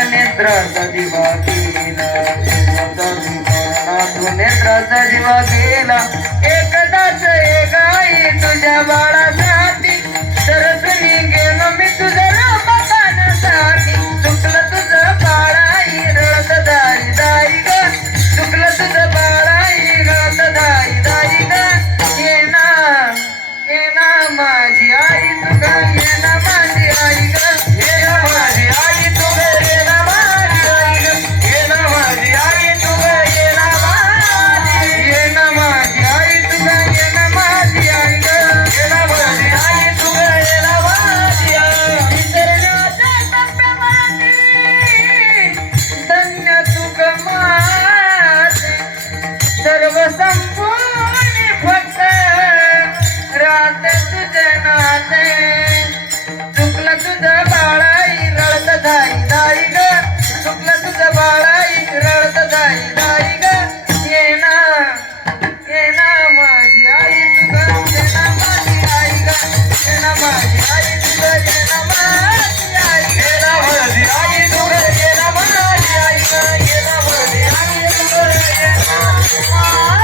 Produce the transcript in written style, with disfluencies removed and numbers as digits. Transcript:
नेत्राचा दिवा केला नेत्राचा दिवा केला एकदाच एक आई तुझ्या बाळासाठी सरसुनी गेलो मी तुझ्या लोकांसाठी चुकलं तुझं बाळाई रडत दारी दारी ग चुकलं तुझं बाळाई रडत दारी दारी ग ये ना माझी आई तुझा ये ना माझी आई ग ये ना माझी आई तुझ ये ना संपूर्ण फक्त रात तुझे नाते चुकलं तुझं बाळाई रडत धाई धाई ग चुकलं तुझं बाळाई रडत धाई धाई ग ये ना माझी आई तुझं ये ना माझी आई ग ये ना माझी आई तुझं ये ना माझी आई ये ना माझी आई तुझं ये ना माझी आई ग ये ना माझी आई तुझं ये ना